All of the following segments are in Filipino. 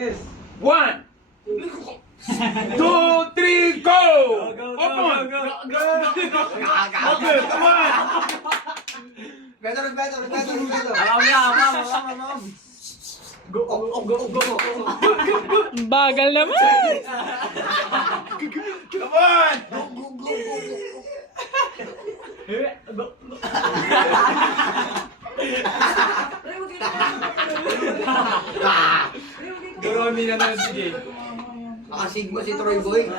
1, 2, 3, go! Open! Okay, come on! Beto. Go. Bagal naman. Come on! Durami na lang sige. Nakasigma si Troy Boy.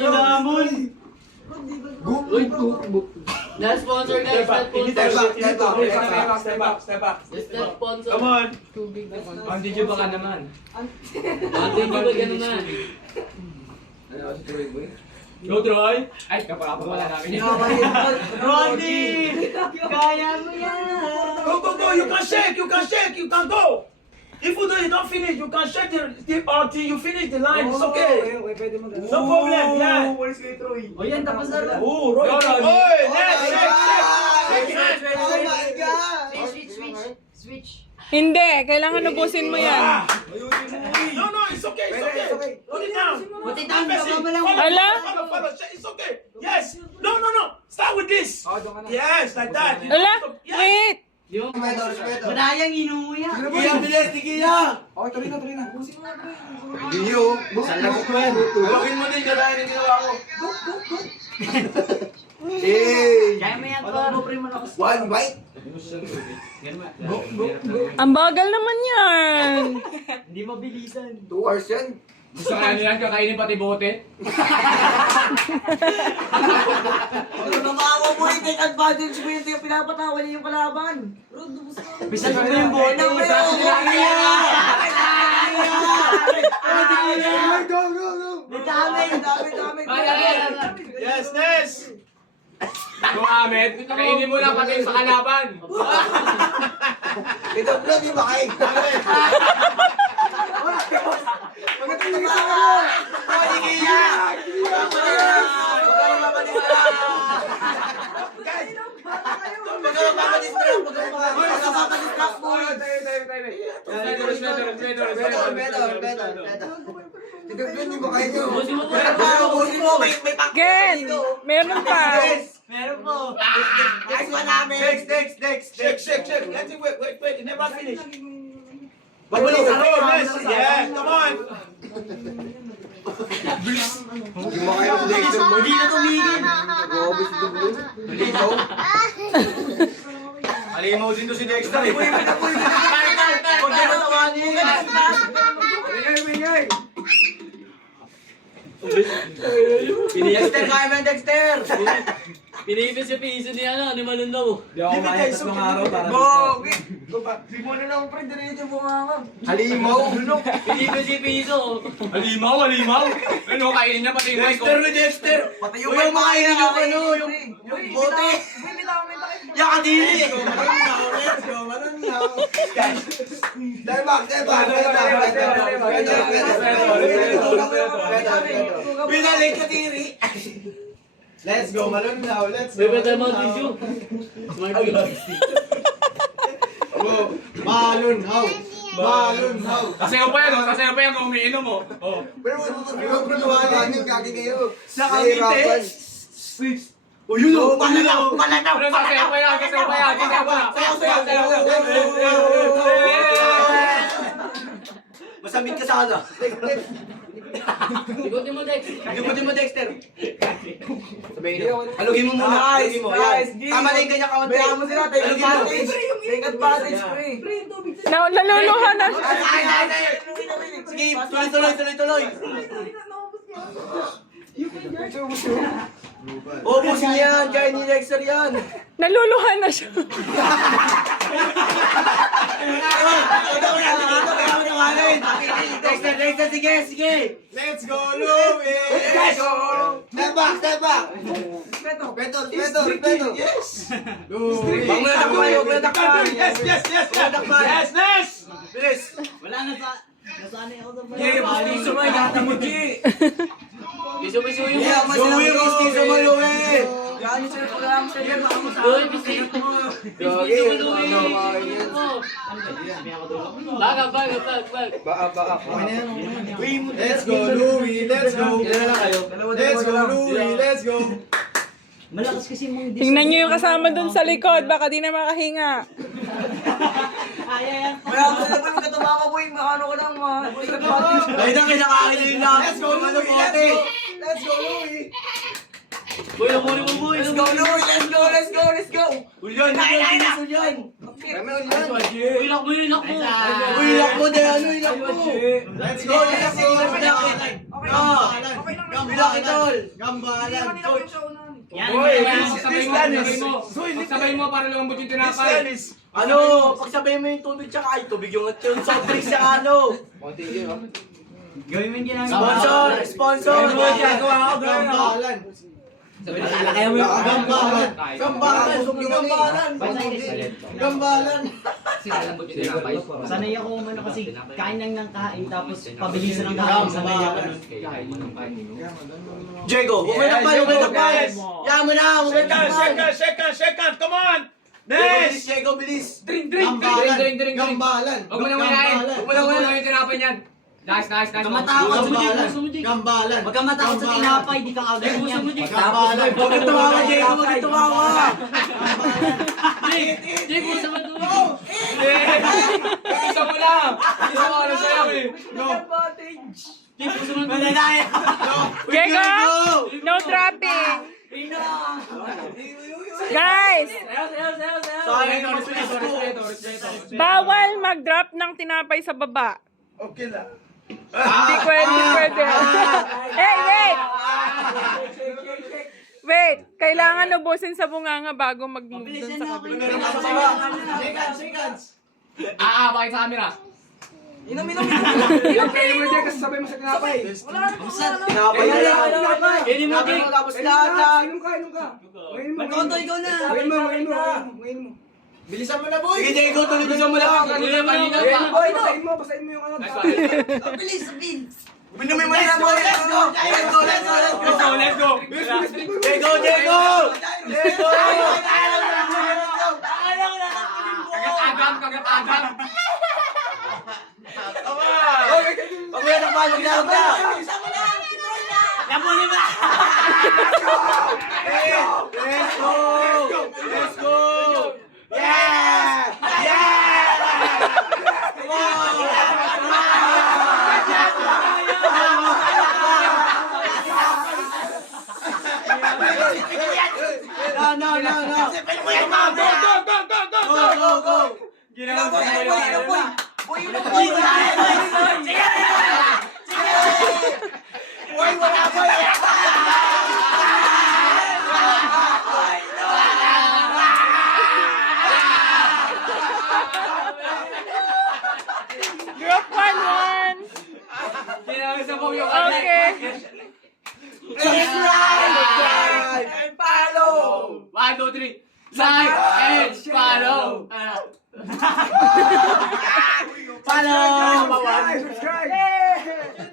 Inamon. Last sponsor guys, last sponsor. Step back. Last sponsor. Come on. Tubig na konti. Ang DJ baka naman. Bante nyo ba gano'n na? Ano si Troy Boy? Go Troy. Ay, kapala namin. Rondy! Kaya mo yan! Go! You can go! If you don't finish, you can shake until you finish the line. It's okay. No problem, yeah. O yan, tapos na rin. Oh, Roy. Go, Ronnie. Oy, let's shake. Oh my God! Switch. Hindi, kailangan ubusin mo yan. No, it's okay. Put it down. Pati tayo, baba lang. Ala? Follow. It's okay. Yes. No. Start with this. Yes, like that. Ala? Yes. Wait! Yung Respeto. madayang inuuya. Tuloy na. Giyo. Saan lang ko yan? Gawin mo din gaya ng ginawa ko. Hey! Kaya mo yan, Toro. One bite. Ang bagal naman yan. Hindi mabilisan. 2 hours yan. Gusto kaya nila kakainin pati bote? Mamawa mo yung take advantage mo yung pinapatawa niya yung kalaban. Bisan mo yung bote. Dami. Yes, Nes. Go Ahmed, kainin mo lang pati sa kalaban. Ito vlog yung bakay. Ito vlog yung bakay nyo. Ken, meron pa. Meron po. Next. Shake. Let's wait. You never finish. Babalik sa Nes. Yeah, come on. Yung bakay ng Dexter mo. Hindi na tumigil. Nag-obis ito vlog. Ikaw? Alimaw din to si Dexter. Huwag na matawanin. Dexter, kaya mo yan, Dexter! Pinipis yung piso niya na, ni Malun daw. Di ako kumain tatlong araw para Di mo na lang, friend. Diretso bumanga. Halimaw. Pinipis yung piso. Alimaw. Ano, kainin niya pati yung mic. Dexter. Pati yung may makainin yung ano, yung bote. Yakadiri! Step back. Binalik ka, Tiri! Let's go, Malun now. Let's May better mga tissue. Smart Malun how. Sasayaw pa yan kung umiinom mo. Oh. Pero huwag pinawalan yung gagi kayo. Sa kamite. Switch. O yun o! Malanaw! Pero sasayaw pa yan. Masambit ka sana. Ikutin mo, Dex. Dugutin mo, Dexter. Sabihin mo. Halugin mo muna. Nice. Tama na yung ganyan kaunti. Tama mo sila. Take advantage. Naluluhan na siya. Sige, tuloy. Ubusin yan. Kaya ni Dexter yan. Naluluhan na siya. Dexter, sige. Let's go, Louie. Let's go. Step back. Beto. Yes. Huwag mo na takpan. Yes, Nes. Bilis. Wala na sa... Nasanay ako sa Okay, gusto mo, ikakata mo, G. Piso-piso yung... Yeah, Louie, gusto mo, Louie. Yan yung sila, wala mo sa iyo. Uy, piso-piso mo, Louie. Back. Let's go, Louie. Let's go. Ilan na lang kayo? Let's go, Louie. Let's go. Malakas kasi mong Tingnan nyo yung kasama dun sa likod, baka di na makahinga. Kaya ako sila pa magkatumama boy, makano ko lang mga sikat batis. Ay na kinakain na yung lahat. Let's go, Louie. Let's go, Louie. Boy, ang muli mo, boy. Let's go Louie, let's go. Ulyan, ulyan. Uy, lock mo yun, lock mo. Uy, ilak mo din, ano ilak mo? Let's go, let's go. Ilak itol. Gambalan. Pagsabay mo para lumambot yung tinapay. Ano, pagsabay mo yung tubig tsaka ay tubig yung soft drinks sa ano. gawin mo yung ginagawa. Sponsor. Gambalan. Kaya mo yung Gambalan. Gambalan. Gambalan. Lumambot yung tinapay. sanay ako umano kasi kain lang ng kain tapos pabilisan ng kain. Sanay ako nun. Diego, bumalik pa yung bumalik. Yan mo na, bumalik Second, come on! Bilis, Diego, bilis. Gambalan. Gambalan. Huwag mo nang unahin. Huwag mo nang unahin yung tinapay niyan. Nice. Kamatakot Gambalan. sa Jig. Gambalan. Pagka matakot sa tinapay, di ka agad yan. Gambalan. Huwag kang tumawa, Diego, huwag kang tumawa. Jake, mo sa mato. Isa mo lang. Isa mo lang sa'yo eh. Jake, mo sa mato. Diego, no dropping. Guys, Sorry, bawal mag-drop ng tinapay sa baba. Okay lang. Hindi pwede. Hey, wait! Wait, kailangan ubusin sa bunganga bago mag-move dun sa kabila. Seconds. Bakit sa camera? Inom. Kainin mo dyan kasi sabay mo sa tinapay. Tinapay na lang. Kainin mo, Jake. Tapos lahat. Inom ka. Magkonto, ikaw na. Bilisan mo na, boy. Sige, Diego, tuloy-tuloy mo lang. Kanina pa. Basahin mo yung ano. Bilis. Binumin mo na, boy. Let's go. Let's go. Diego. Kagat-agam. Pag may anak ba, maglalog na. Let's go. Yeah. No. Go. Group 1-1. Kinakasabaw yung Okay. Let's ride and follow. 1, 2, 3. Like and follow. Follow. Subscribe.